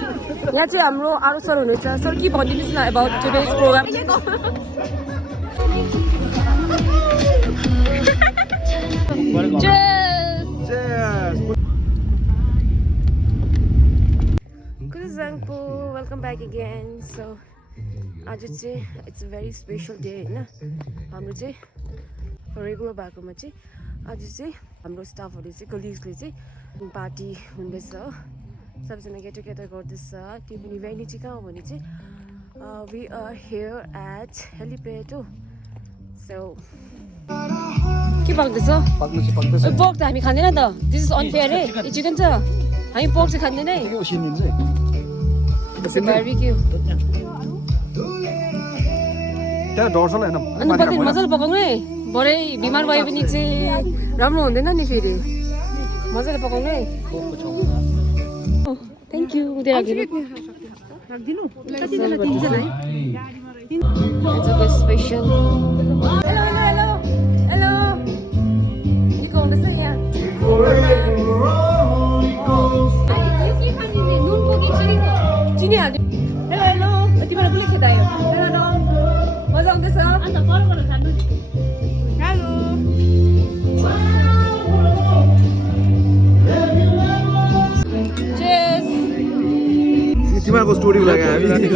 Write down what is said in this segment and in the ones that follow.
यहाँ चाहिँ हाम्रो आरो सर हुनुहुन्छ सर के भनिदिनुहोस् न about today's programme welcome back again so आज चाहिँ it's a very special day होइन हाम्रो चाहिँ रेगुलर भएकोमा चाहिँ आज चाहिँ हाम्रो स्टाफहरूले चाहिँ कलिग्सले चाहिँ पार्टी हुँदैछ सबैजना गेट टुगेदर गर्दैछ त्यो पनि भेन्यू चाहिँ कहाँ हो भने चाहिँ we are here at helipad हो सो के पक्दैछ पोर्क त हामी खाँदैन त दिस इज अनफेयर है यो चिकन छ हामी पोर्क चाहिँ खाँदैन है बार्बिक्यू अनि मजाले पकाउनु है भरे बिमार भए पनि चाहिँ राम्रो हुँदैन नि फेरि मजाले पकाउनु है थ्याङ्क यू उतै राखिदिनु special hello hello hello hello के गर्दैछ यहाँ चिनी हाल्नु हेलो हेलो तिमीलाई कसले खेदायो हेलो मजा आउँदैछ हेलो तिमीहरूको स्टोरी लाग्यो हामी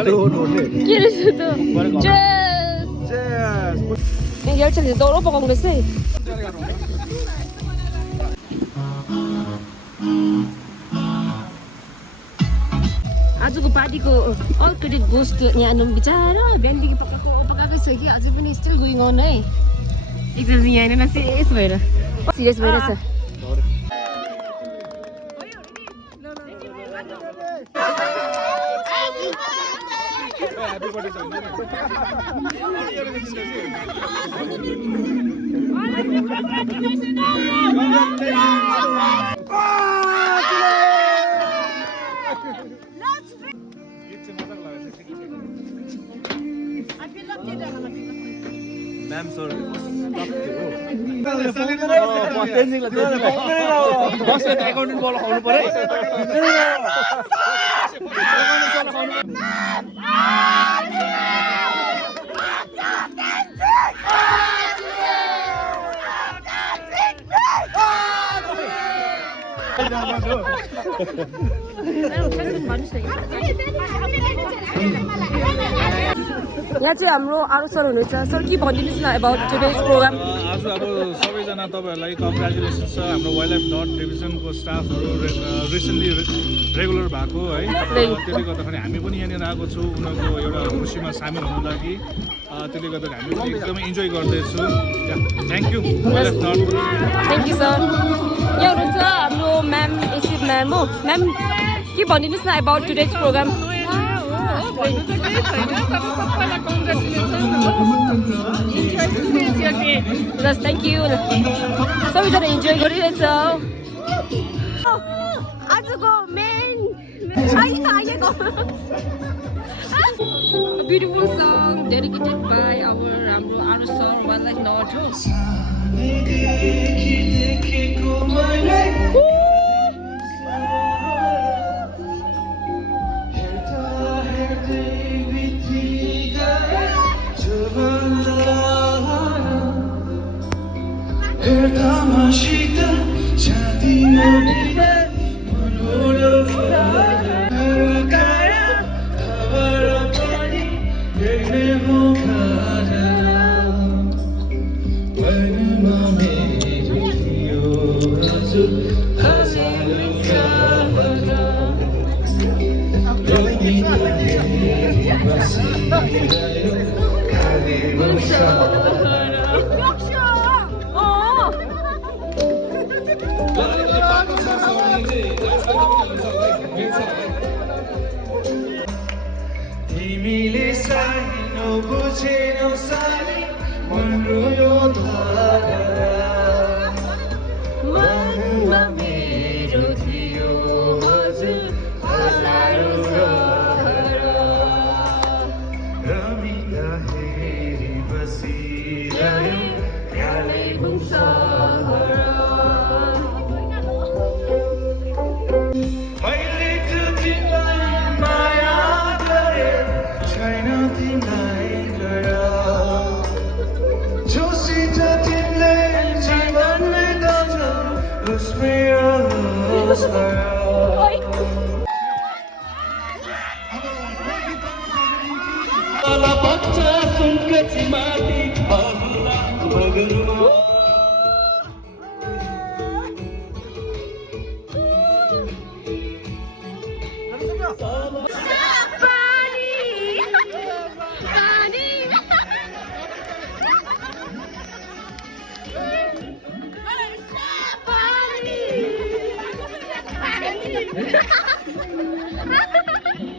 के रहेछ त यहाँ चाहिँ दौरो पकाउँदैछ है आजको पार्टीको अल क्रेडिट गोस टु यहाँ बिचारा बिहानदेखि पकाएकै छ कि अझै पनि स्टिल गोइङ अन है एकजना यहाँ न सिरियस भइरहेछ Ma'am, sorry. यहाँ चाहिँ हाम्रो आरो सर हुनुहुन्छ सर के भनिदिनुहोस् न अबाउट टुडेज प्रोग्राम आज अब सबैजना तपाईँहरूलाई कङ्ग्रेचुलेसन छ हाम्रो वाइल्ड लाइफ नर्थ डिभिजनको स्टाफहरू रिसेन्टली रेगुलर भएको है त्यसले गर्दाखेरि हामी पनि यहाँनिर आएको छौँ उनीहरूको एउटा खुसीमा सामेल हुनु लागि त्यसले गर्दाखेरि हामी पनि एकदमै इन्जोय गर्दैछौँ thank you wildlife north thank you sir यहाँ हुनुहुन्छ हाम्रो म्याम एसिड म्याम हो म्याम के भनिदिनुहोस् न about today's programme Yes, thank you. सबैजना इन्जोय गरिरहेछ आजको main beautiful song dedicated by हाम्रो आरो सर वाइल्ड लाइफ नर्थ हो तिमीले सानो बुझेनौ सानी मन रोयो मनमा मेरो थियो हजुर हजारौँ रमिता हेरी बसिरह्यो कालेबुङ सहर मैले त्यो तिमीलाई उसमें आया वाला बच्चा सुनकची माटी आहुला मगरमा Ha ha ha!